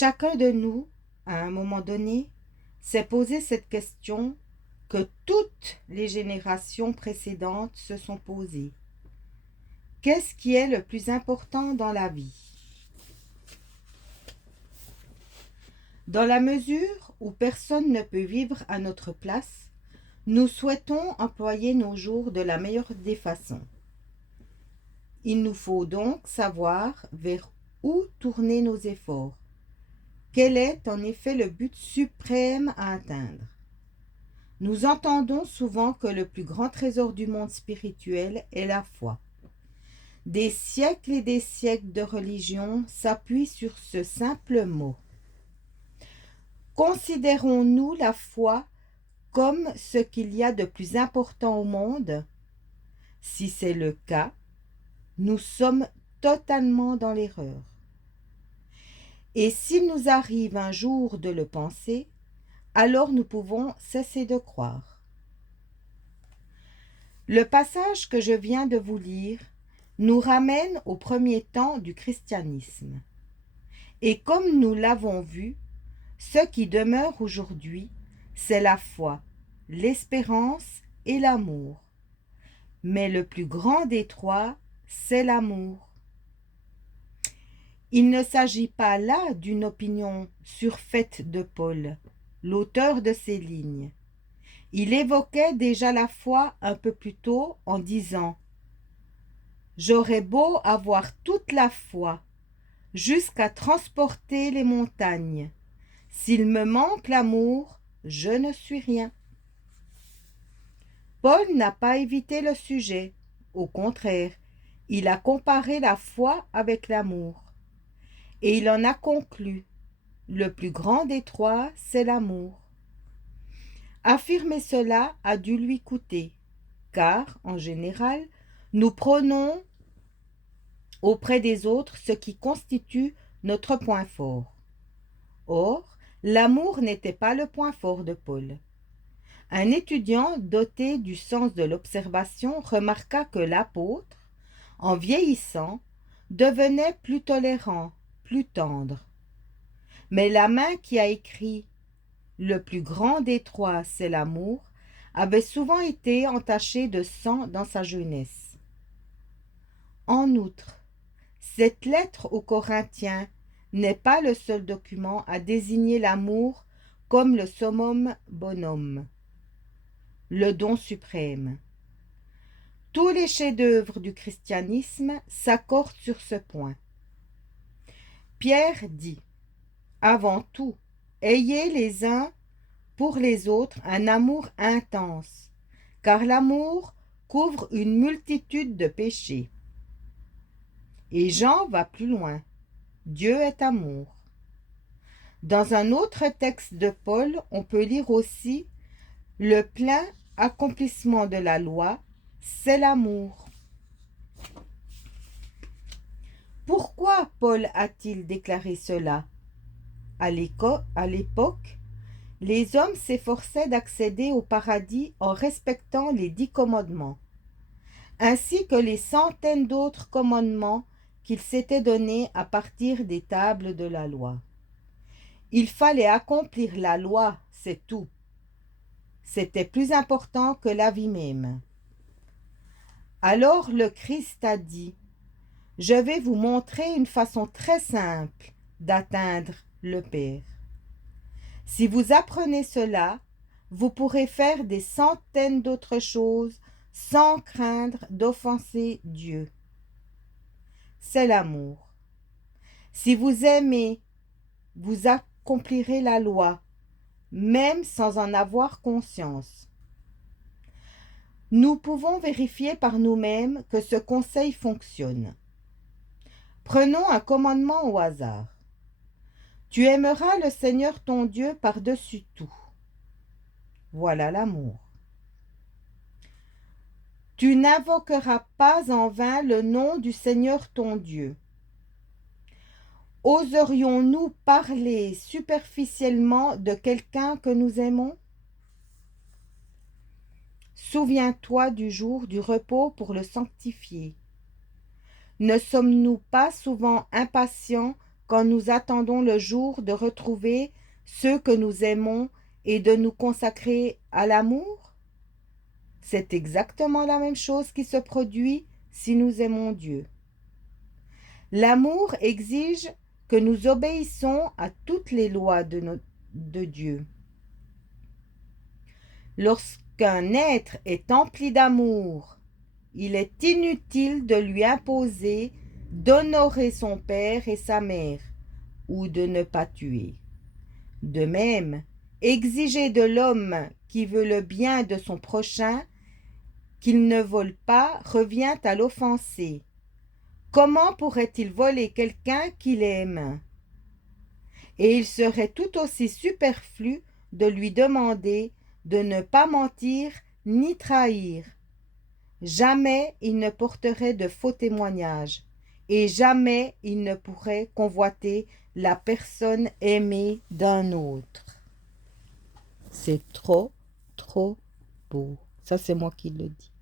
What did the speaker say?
Chacun de nous, à un moment donné, s'est posé cette question que toutes les générations précédentes se sont posées. Qu'est-ce qui est le plus important dans la vie? Dans la mesure où personne ne peut vivre à notre place, nous souhaitons employer nos jours de la meilleure des façons. Il nous faut donc savoir vers où tourner nos efforts. Quel est en effet le but suprême à atteindre? Nous entendons souvent que le plus grand trésor du monde spirituel est la foi. Des siècles et des siècles de religion s'appuient sur ce simple mot. Considérons-nous la foi comme ce qu'il y a de plus important au monde? Si c'est le cas, nous sommes totalement dans l'erreur. Et s'il nous arrive un jour de le penser, alors nous pouvons cesser de croire. Le passage que je viens de vous lire nous ramène au premier temps du christianisme. Et comme nous l'avons vu, ce qui demeure aujourd'hui, c'est la foi, l'espérance et l'amour. Mais le plus grand des trois, c'est l'amour. Il ne s'agit pas là d'une opinion surfaite de Paul, l'auteur de ces lignes. Il évoquait déjà la foi un peu plus tôt en disant « J'aurais beau avoir toute la foi, jusqu'à transporter les montagnes. S'il me manque l'amour, je ne suis rien. » Paul n'a pas évité le sujet. Au contraire, il a comparé la foi avec l'amour. Et il en a conclu, le plus grand des trois, c'est l'amour. Affirmer cela a dû lui coûter, car, en général, nous prônons auprès des autres ce qui constitue notre point fort. Or, l'amour n'était pas le point fort de Paul. Un étudiant doté du sens de l'observation remarqua que l'apôtre, en vieillissant, devenait plus tolérant, plus tendre. Mais la main qui a écrit « Le plus grand des trois, c'est l'amour » avait souvent été entachée de sang dans sa jeunesse. En outre, cette lettre aux Corinthiens n'est pas le seul document à désigner l'amour comme le summum bonum, le don suprême. Tous les chefs-d'œuvre du christianisme s'accordent sur ce point. Pierre dit « Avant tout, ayez les uns pour les autres un amour intense, car l'amour couvre une multitude de péchés. » Et Jean va plus loin. Dieu est amour. Dans un autre texte de Paul, on peut lire aussi « Le plein accomplissement de la loi, c'est l'amour. » Pourquoi Paul a-t-il déclaré cela? À l'époque, les hommes s'efforçaient d'accéder au paradis en respectant les 10 commandements, ainsi que les centaines d'autres commandements qu'ils s'étaient donnés à partir des tables de la loi. Il fallait accomplir la loi, c'est tout. C'était plus important que la vie même. Alors le Christ a dit « Je vais vous montrer une façon très simple d'atteindre le Père. Si vous apprenez cela, vous pourrez faire des centaines d'autres choses sans craindre d'offenser Dieu. C'est l'amour. Si vous aimez, vous accomplirez la loi, même sans en avoir conscience. » Nous pouvons vérifier par nous-mêmes que ce conseil fonctionne. Prenons un commandement au hasard. Tu aimeras le Seigneur ton Dieu par-dessus tout. Voilà l'amour. Tu n'invoqueras pas en vain le nom du Seigneur ton Dieu. Oserions-nous parler superficiellement de quelqu'un que nous aimons? Souviens-toi du jour du repos pour le sanctifier. Ne sommes-nous pas souvent impatients quand nous attendons le jour de retrouver ceux que nous aimons et de nous consacrer à l'amour? C'est exactement la même chose qui se produit si nous aimons Dieu. L'amour exige que nous obéissons à toutes les lois de Dieu. Lorsqu'un être est empli d'amour, il est inutile de lui imposer d'honorer son père et sa mère ou de ne pas tuer. De même, exiger de l'homme qui veut le bien de son prochain qu'il ne vole pas revient à l'offenser. Comment pourrait-il voler quelqu'un qu'il aime? Et il serait tout aussi superflu de lui demander de ne pas mentir ni trahir. Jamais il ne porterait de faux témoignages, et jamais il ne pourrait convoiter la personne aimée d'un autre. C'est trop, trop beau. Ça, c'est moi qui le dis.